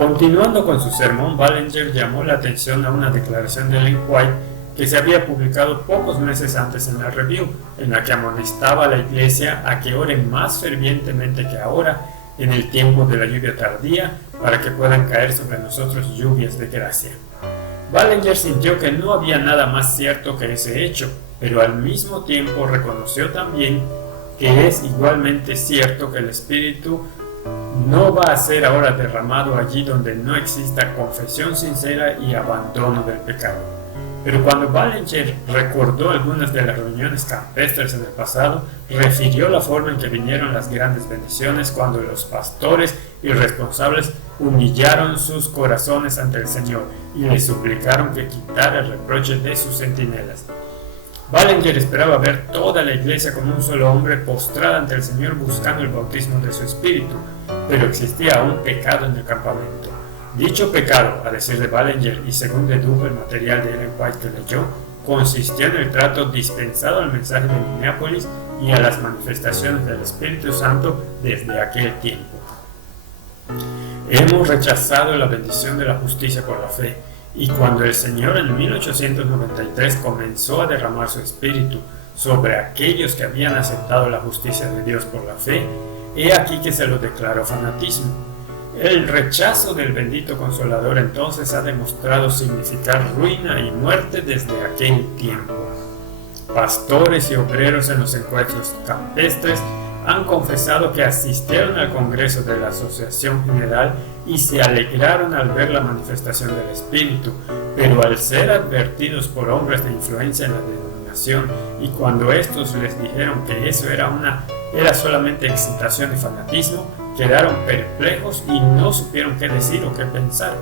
Continuando con su sermón, Ballinger llamó la atención a una declaración de Ellen White que se había publicado pocos meses antes en la Review, en la que amonestaba a la iglesia a que ore más fervientemente que ahora en el tiempo de la lluvia tardía para que puedan caer sobre nosotros lluvias de gracia. Ballinger sintió que no había nada más cierto que ese hecho, pero al mismo tiempo reconoció también que es igualmente cierto que el Espíritu no va a ser ahora derramado allí donde no exista confesión sincera y abandono del pecado. Pero cuando Ballinger recordó algunas de las reuniones campestres en el pasado, refirió la forma en que vinieron las grandes bendiciones cuando los pastores y responsables humillaron sus corazones ante el Señor y le suplicaron que quitara el reproche de sus centinelas. Ballinger esperaba ver toda la iglesia como un solo hombre postrada ante el Señor buscando el bautismo de su espíritu, pero existía un pecado en el campamento. Dicho pecado, a decir de Ballinger y según dedujo el material de Ellen White que leyó, consistió en el trato dispensado al mensaje de Minneapolis y a las manifestaciones del Espíritu Santo desde aquel tiempo. Hemos rechazado la bendición de la justicia por la fe, y cuando el Señor en 1893 comenzó a derramar su Espíritu sobre aquellos que habían aceptado la justicia de Dios por la fe, he aquí que se lo declaró fanatismo. El rechazo del bendito Consolador entonces ha demostrado significar ruina y muerte desde aquel tiempo. Pastores y obreros en los encuentros campestres han confesado que asistieron al Congreso de la Asociación General y se alegraron al ver la manifestación del Espíritu, pero al ser advertidos por hombres de influencia en la denominación y cuando estos les dijeron que eso era solamente excitación y fanatismo, quedaron perplejos y no supieron qué decir o qué pensar.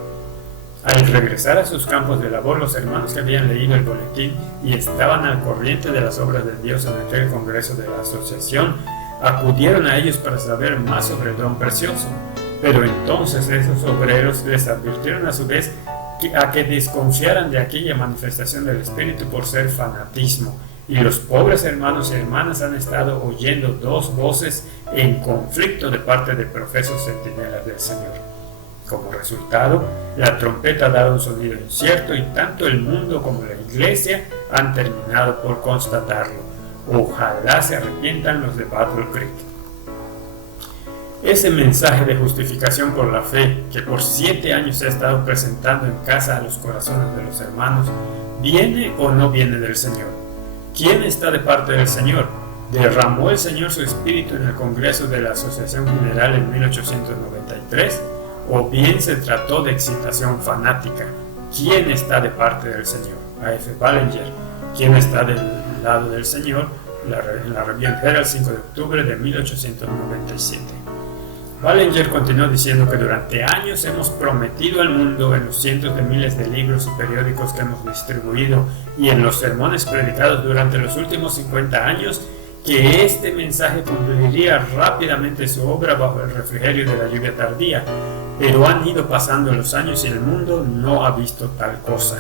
Al regresar a sus campos de labor, los hermanos que habían leído el boletín y estaban al corriente de las obras de Dios en aquel congreso de la asociación, acudieron a ellos para saber más sobre el don precioso. Pero entonces esos obreros les advirtieron a su vez a que desconfiaran de aquella manifestación del Espíritu por ser fanatismo. Y los pobres hermanos y hermanas han estado oyendo dos voces en conflicto de parte de profesos centinelas del Señor. Como resultado, la trompeta ha dado un sonido incierto y tanto el mundo como la iglesia han terminado por constatarlo. Ojalá se arrepientan los de Battle Creek. Ese mensaje de justificación por la fe que por 7 años se ha estado presentando en casa a los corazones de los hermanos, ¿viene o no viene del Señor? ¿Quién está de parte del Señor? ¿Derramó el Señor su espíritu en el Congreso de la Asociación General en 1893? ¿O bien se trató de excitación fanática? ¿Quién está de parte del Señor? A.F. Ballinger. ¿Quién está del lado del Señor? En la Review Herald, 5 de octubre de 1897. Ballinger continuó diciendo que durante años hemos prometido al mundo en los cientos de miles de libros y periódicos que hemos distribuido y en los sermones predicados durante los últimos 50 años que este mensaje cumpliría rápidamente su obra bajo el refrigerio de la lluvia tardía, pero han ido pasando los años y el mundo no ha visto tal cosa.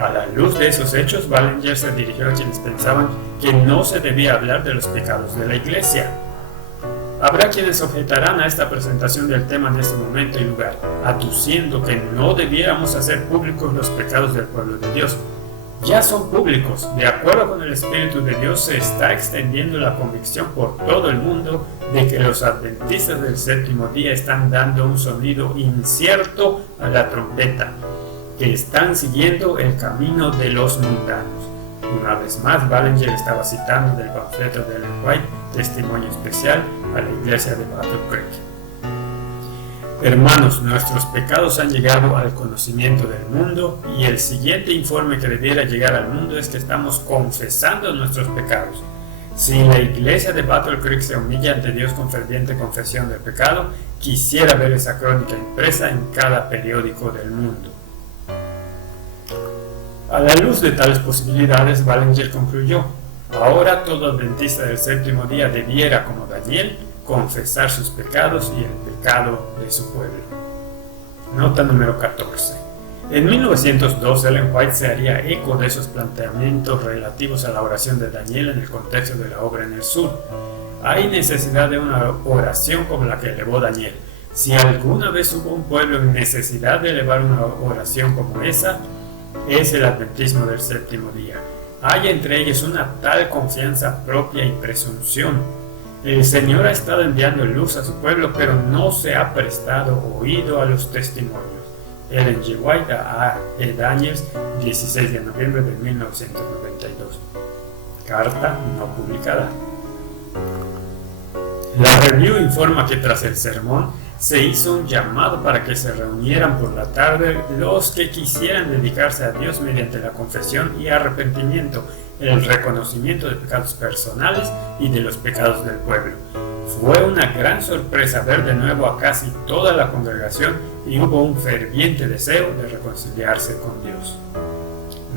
A la luz de esos hechos, Ballinger se dirigió a quienes pensaban que no se debía hablar de los pecados de la Iglesia. Habrá quienes objetarán a esta presentación del tema en este momento y lugar, aduciendo que no debiéramos hacer públicos los pecados del pueblo de Dios. Ya son públicos. De acuerdo con el Espíritu de Dios, se está extendiendo la convicción por todo el mundo de que los adventistas del séptimo día están dando un sonido incierto a la trompeta, que están siguiendo el camino de los mundanos. Una vez más, Ballinger estaba citando del panfleto de Ellen White, Testimonio Especial a la Iglesia de Battle Creek. Hermanos, nuestros pecados han llegado al conocimiento del mundo y el siguiente informe que debiera llegar al mundo es que estamos confesando nuestros pecados. Si la iglesia de Battle Creek se humilla ante Dios con ferviente confesión del pecado, quisiera ver esa crónica impresa en cada periódico del mundo. A la luz de tales posibilidades, Ballinger concluyó: ahora todo adventista del séptimo día debiera, como Daniel, confesar sus pecados y el pecado de su pueblo. Nota número 14. En 1902, Ellen White se haría eco de esos planteamientos relativos a la oración de Daniel en el contexto de la obra en el sur. Hay necesidad de una oración como la que elevó Daniel. Si alguna vez hubo un pueblo en necesidad de elevar una oración como esa, es el adventismo del séptimo día. Hay entre ellos una tal confianza propia y presunción. El Señor ha estado enviando luz a su pueblo, pero no se ha prestado oído a los testimonios. Ellen G. White a E. Daniels, 16 de noviembre de 1992. Carta no publicada. La Review informa que tras el sermón se hizo un llamado para que se reunieran por la tarde los que quisieran dedicarse a Dios mediante la confesión y arrepentimiento, el reconocimiento de pecados personales y de los pecados del pueblo. Fue una gran sorpresa ver de nuevo a casi toda la congregación y hubo un ferviente deseo de reconciliarse con Dios.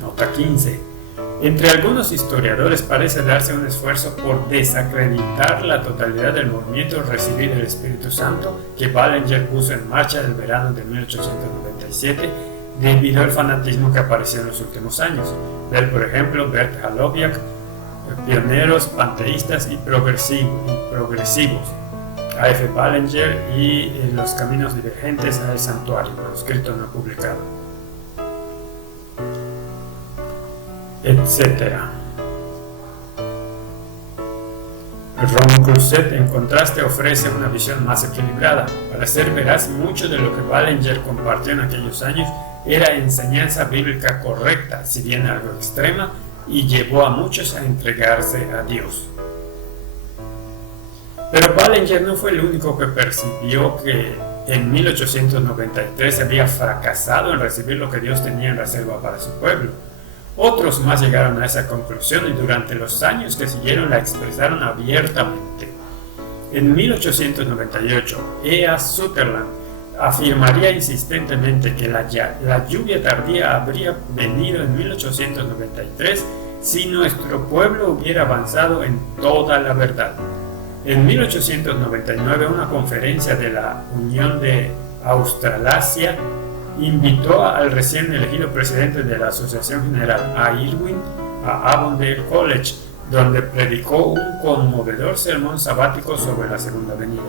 Nota 15. Entre algunos historiadores parece darse un esfuerzo por desacreditar la totalidad del movimiento Recibir el Espíritu Santo que Ballinger puso en marcha el verano de 1897 debido al fanatismo que apareció en los últimos años. Ver, por ejemplo, Bert Haloviak, Pioneros, Panteístas y Progresivos, A.F. Ballinger y Los Caminos Divergentes al Santuario, manuscrito no publicado, etc. Ron Cruzet, en contraste, ofrece una visión más equilibrada. Para ser veraz, mucho de lo que Ballinger compartió en aquellos años era enseñanza bíblica correcta, si bien algo extrema, y llevó a muchos a entregarse a Dios. Pero Ballinger no fue el único que percibió que en 1893 había fracasado en recibir lo que Dios tenía en reserva para su pueblo. Otros más llegaron a esa conclusión y durante los años que siguieron la expresaron abiertamente. En 1898, E.A. Sutherland afirmaría insistentemente que la lluvia tardía habría venido en 1893 si nuestro pueblo hubiera avanzado en toda la verdad. En 1899, una conferencia de la Unión de Australasia invitó al recién elegido presidente de la Asociación General, a Irwin, a Avondale College, donde predicó un conmovedor sermón sabático sobre la segunda venida.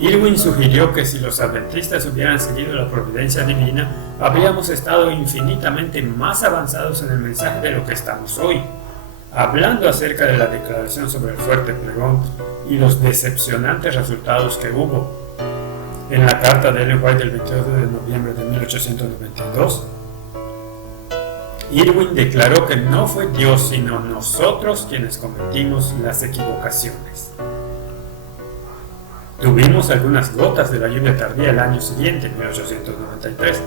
Irwin sugirió que si los adventistas hubieran seguido la providencia divina, habríamos estado infinitamente más avanzados en el mensaje de lo que estamos hoy. Hablando acerca de la declaración sobre el fuerte pregón y los decepcionantes resultados que hubo en la carta de Ellen White del 28 de noviembre de 1892, Irwin declaró que no fue Dios sino nosotros quienes cometimos las equivocaciones. Tuvimos algunas gotas de la lluvia tardía el año siguiente, 1893,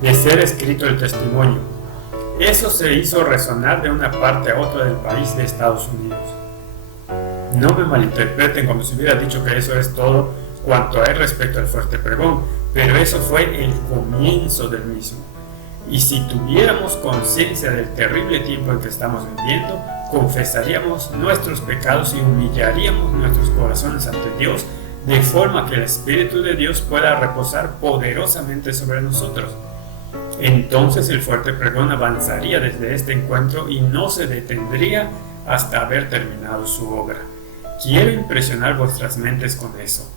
de ser escrito el testimonio. Eso se hizo resonar de una parte a otra del país de Estados Unidos. No me malinterpreten como si hubiera dicho que eso es todo cuanto hay respecto al fuerte pregón, pero eso fue el comienzo del mismo. Y si tuviéramos conciencia del terrible tiempo en que estamos viviendo, confesaríamos nuestros pecados y humillaríamos nuestros corazones ante Dios, de forma que el Espíritu de Dios pueda reposar poderosamente sobre nosotros. Entonces el fuerte pregón avanzaría desde este encuentro y no se detendría hasta haber terminado su obra. Quiero impresionar vuestras mentes con eso.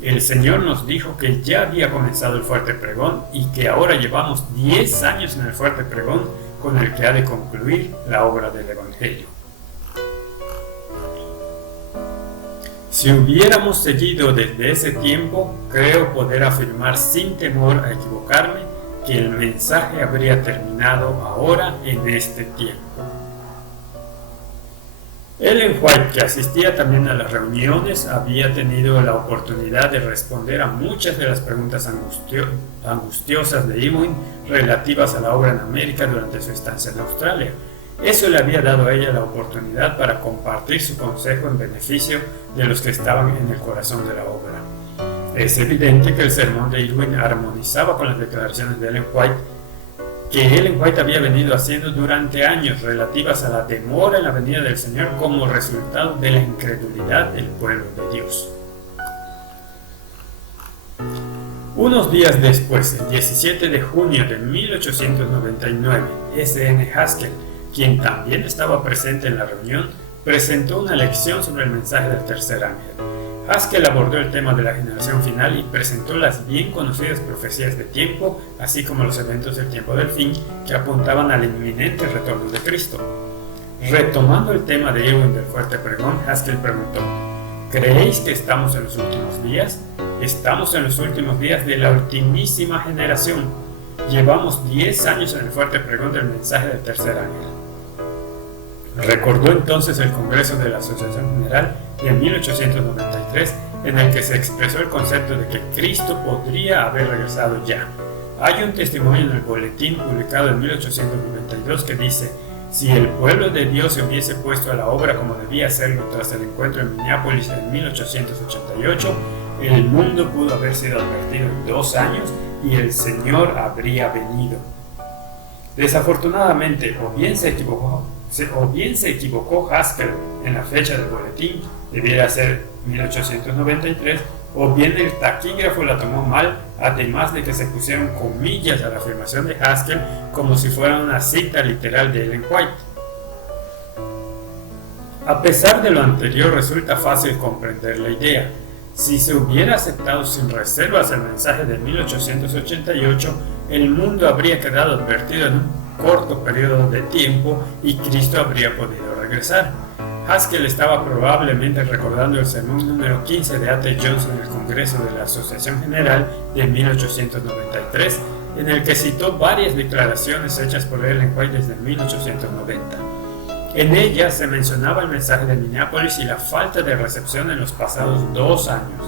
El Señor nos dijo que ya había comenzado el fuerte pregón y que ahora llevamos 10 años en el fuerte pregón con el que ha de concluir la obra del Evangelio. Si hubiéramos seguido desde ese tiempo, creo poder afirmar sin temor a equivocarme que el mensaje habría terminado ahora en este tiempo. Ellen White, que asistía también a las reuniones, había tenido la oportunidad de responder a muchas de las preguntas angustiosas de Irwin relativas a la obra en América durante su estancia en Australia. Eso le había dado a ella la oportunidad para compartir su consejo en beneficio de los que estaban en el corazón de la obra. Es evidente que el sermón de Irwin armonizaba con las declaraciones de Ellen White, que Ellen White había venido haciendo durante años relativas a la demora en la venida del Señor como resultado de la incredulidad del pueblo de Dios. Unos días después, el 17 de junio de 1899, S.N. Haskell, quien también estaba presente en la reunión, presentó una lección sobre el mensaje del tercer ángel. Haskell abordó el tema de la generación final y presentó las bien conocidas profecías de tiempo, así como los eventos del tiempo del fin que apuntaban al inminente retorno de Cristo. Retomando el tema de Irwin del fuerte pregón, Haskell preguntó: ¿creéis que estamos en los últimos días? Estamos en los últimos días de la ultimísima generación. Llevamos 10 años en el fuerte pregón del mensaje del tercer ángel. Recordó entonces el Congreso de la Asociación General de 1893, en el que se expresó el concepto de que Cristo podría haber regresado ya. Hay un testimonio en el boletín publicado en 1892 que dice: si el pueblo de Dios se hubiese puesto a la obra como debía hacerlo tras el encuentro en Minneapolis en 1888, el mundo pudo haber sido advertido en 2 años y el Señor habría venido. Desafortunadamente, o bien se equivocó Haskell en la fecha del boletín, debiera ser 1893, o bien el taquígrafo la tomó mal, además de que se pusieron comillas a la afirmación de Haskell como si fuera una cita literal de Ellen White. A pesar de lo anterior, resulta fácil comprender la idea. Si se hubiera aceptado sin reservas el mensaje de 1888, el mundo habría quedado advertido en un corto periodo de tiempo y Cristo habría podido regresar. Haskell estaba probablemente recordando el sermón número 15 de A.T. Jones en el Congreso de la Asociación General de 1893, en el que citó varias declaraciones hechas por Ellen White desde 1890. En ella se mencionaba el mensaje de Minneapolis y la falta de recepción en los pasados 2 años.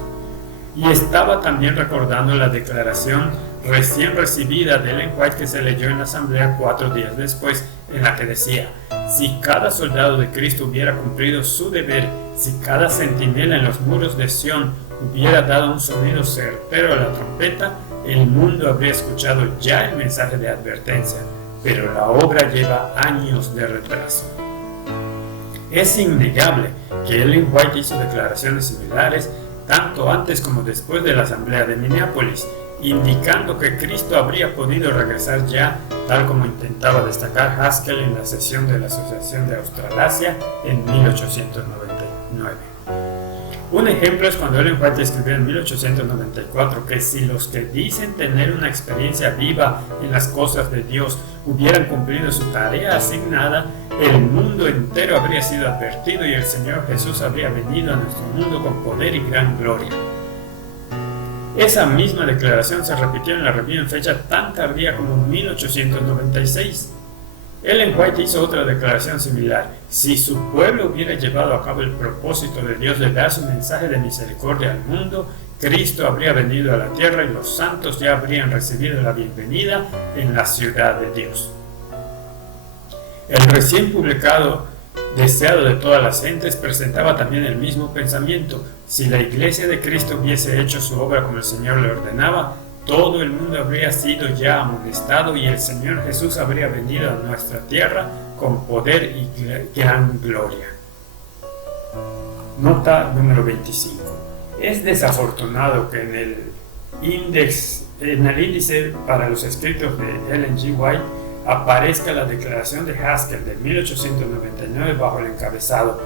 Y estaba también recordando la declaración recién recibida de Ellen White que se leyó en la asamblea 4 días después, en la que decía: si cada soldado de Cristo hubiera cumplido su deber, si cada centinela en los muros de Sión hubiera dado un sonido certero a la trompeta, el mundo habría escuchado ya el mensaje de advertencia, pero la obra lleva años de retraso. Es innegable que Ellen White hizo declaraciones similares tanto antes como después de la asamblea de Minneapolis, indicando que Cristo habría podido regresar ya, tal como intentaba destacar Haskell en la sesión de la Asociación de Australasia en 1899. Un ejemplo es cuando Ellen White escribió en 1894 que si los que dicen tener una experiencia viva en las cosas de Dios hubieran cumplido su tarea asignada, el mundo entero habría sido advertido y el Señor Jesús habría venido a nuestro mundo con poder y gran gloria. Esa misma declaración se repitió en la review en fecha tan tardía como 1896. Ellen White hizo otra declaración similar: si su pueblo hubiera llevado a cabo el propósito de Dios de dar su mensaje de misericordia al mundo, Cristo habría venido a la tierra y los santos ya habrían recibido la bienvenida en la ciudad de Dios. El recién publicado Deseado de todas las gentes presentaba también el mismo pensamiento: si la Iglesia de Cristo hubiese hecho su obra como el Señor le ordenaba, todo el mundo habría sido ya amonestado y el Señor Jesús habría venido a nuestra tierra con poder y gran gloria. Nota número 25. Es desafortunado que en el índice para los escritos de Ellen G. White aparezca la declaración de Haskell de 1899 bajo el encabezado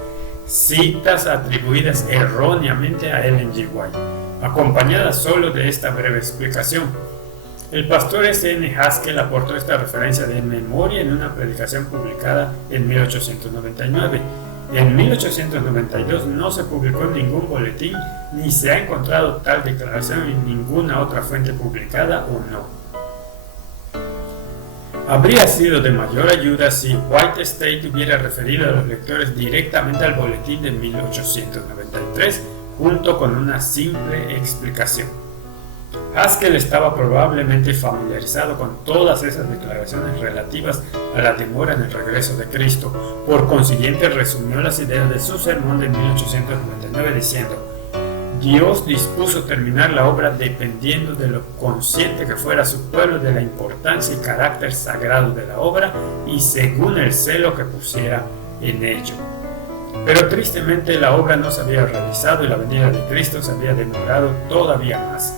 "Citas atribuidas erróneamente a Ellen G. White", acompañada solo de esta breve explicación. El pastor S.N. Haskell aportó esta referencia de memoria en una predicación publicada en 1899. En 1892 no se publicó ningún boletín ni se ha encontrado tal declaración en ninguna otra fuente publicada o no. Habría sido de mayor ayuda si White State hubiera referido a los lectores directamente al boletín de 1893 junto con una simple explicación. Haskell estaba probablemente familiarizado con todas esas declaraciones relativas a la demora en el regreso de Cristo. Por consiguiente, resumió las ideas de su sermón de 1899 diciendo: Dios dispuso terminar la obra dependiendo de lo consciente que fuera su pueblo de la importancia y carácter sagrado de la obra y según el celo que pusiera en ello. Pero tristemente la obra no se había realizado y la venida de Cristo se había demorado todavía más.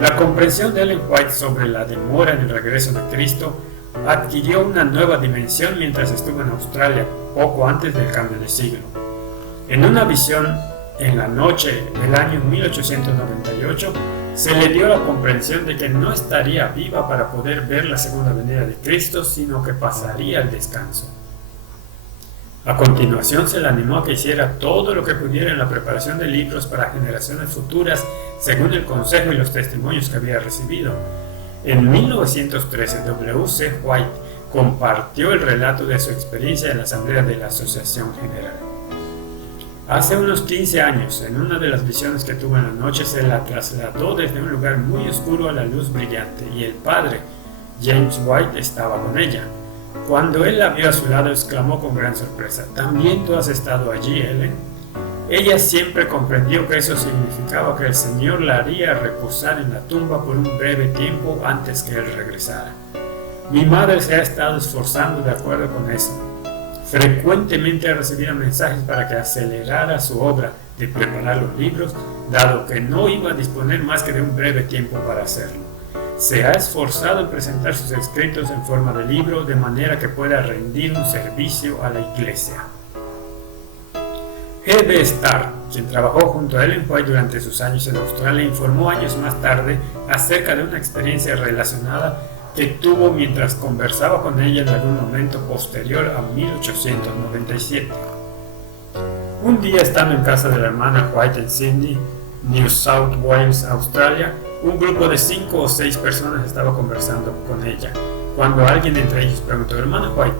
La comprensión de Ellen White sobre la demora en el regreso de Cristo adquirió una nueva dimensión mientras estuvo en Australia, poco antes del cambio de siglo. En una visión en la noche del año 1898, se le dio la comprensión de que no estaría viva para poder ver la segunda venida de Cristo, sino que pasaría al descanso. A continuación se le animó a que hiciera todo lo que pudiera en la preparación de libros para generaciones futuras, según el consejo y los testimonios que había recibido. En 1913, W.C. White compartió el relato de su experiencia en la asamblea de la Asociación General. Hace unos 15 años, en una de las visiones que tuvo en la noche, se la trasladó desde un lugar muy oscuro a la luz brillante y el padre, James White, estaba con ella. Cuando él la vio a su lado, exclamó con gran sorpresa: ¿También tú has estado allí, Ellen? Ella siempre comprendió que eso significaba que el Señor la haría reposar en la tumba por un breve tiempo antes que él regresara. Mi madre se ha estado esforzando de acuerdo con eso. Frecuentemente ha recibido mensajes para que acelerara su obra de preparar los libros, dado que no iba a disponer más que de un breve tiempo para hacerlo. Se ha esforzado en presentar sus escritos en forma de libro de manera que pueda rendir un servicio a la Iglesia. G.B. Starr, quien trabajó junto a Ellen White durante sus años en Australia, informó años más tarde acerca de una experiencia relacionada que tuvo mientras conversaba con ella en algún momento posterior a 1897. Un día, estando en casa de la hermana White en Sydney, New South Wales, Australia, un grupo de 5 o 6 personas estaba conversando con ella, cuando alguien entre ellos preguntó: «Hermana White,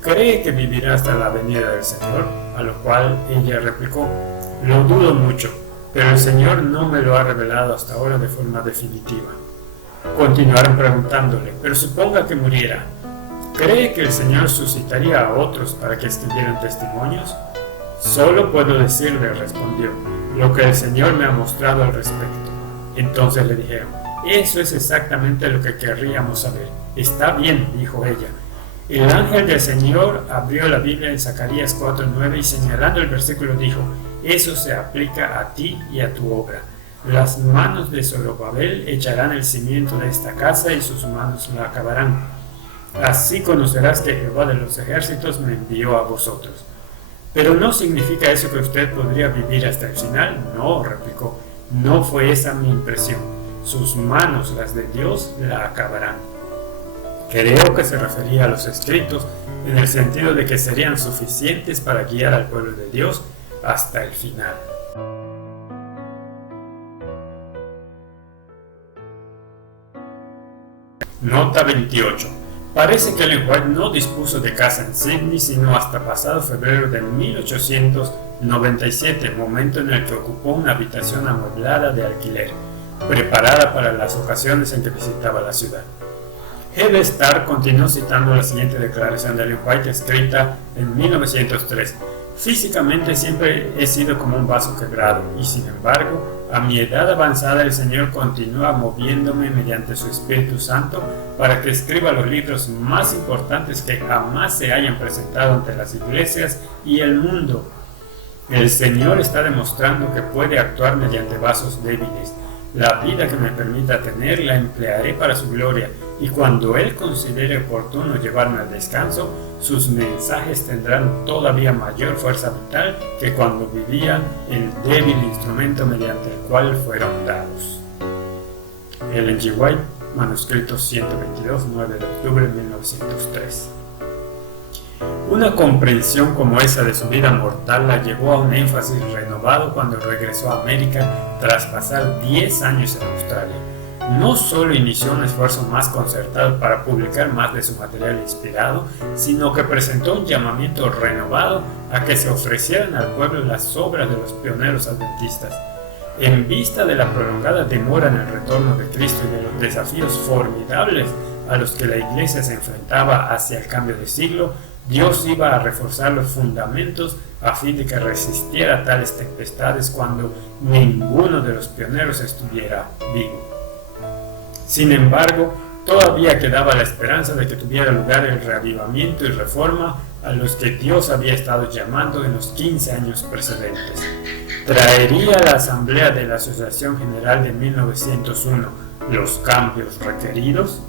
¿cree que vivirá hasta la venida del Señor?», a lo cual ella replicó: «Lo dudo mucho, pero el Señor no me lo ha revelado hasta ahora de forma definitiva». Continuaron preguntándole: «Pero suponga que muriera, ¿cree que el Señor suscitaría a otros para que escribieran testimonios?». «Solo puedo decirle», respondió, lo que el Señor me ha mostrado al respecto. Entonces le dijeron: eso es exactamente lo que querríamos saber. Está bien, dijo ella. El ángel del Señor abrió la Biblia en Zacarías 4:9 y señalando el versículo dijo: eso se aplica a ti y a tu obra. Las manos de Zorobabel echarán el cimiento de esta casa y sus manos la acabarán. Así conocerás que Jehová de los ejércitos me envió a vosotros. Pero ¿no significa eso que usted podría vivir hasta el final? No, replicó, no fue esa mi impresión. Sus manos, las de Dios, la acabarán. Creo que se refería a los escritos en el sentido de que serían suficientes para guiar al pueblo de Dios hasta el final. Nota 28. Parece que Ellen White no dispuso de casa en Sydney sino hasta pasado febrero de 1897, momento en el que ocupó una habitación amueblada de alquiler, preparada para las ocasiones en que visitaba la ciudad. Hebe Starr continuó citando la siguiente declaración de Ellen White escrita en 1903. Físicamente siempre he sido como un vaso quebrado y sin embargo, a mi edad avanzada el Señor continúa moviéndome mediante su Espíritu Santo para que escriba los libros más importantes que jamás se hayan presentado ante las iglesias y el mundo. El Señor está demostrando que puede actuar mediante vasos débiles. La vida que me permita tener la emplearé para su gloria, y cuando Él considere oportuno llevarme al descanso, sus mensajes tendrán todavía mayor fuerza vital que cuando vivía el débil instrumento mediante el cual fueron dados. Ellen G. White, manuscrito 122, 9 de octubre de 1903. Una comprensión como esa de su vida mortal la llevó a un énfasis renovado cuando regresó a América tras pasar 10 años en Australia. No solo inició un esfuerzo más concertado para publicar más de su material inspirado, sino que presentó un llamamiento renovado a que se ofrecieran al pueblo las obras de los pioneros adventistas. En vista de la prolongada demora en el retorno de Cristo y de los desafíos formidables a los que la Iglesia se enfrentaba hacia el cambio de siglo, Dios iba a reforzar los fundamentos a fin de que resistiera tales tempestades cuando ninguno de los pioneros estuviera vivo. Sin embargo, todavía quedaba la esperanza de que tuviera lugar el reavivamiento y reforma a los que Dios había estado llamando en los 15 años precedentes. ¿Traería la Asamblea de la Asociación General de 1901 los cambios requeridos?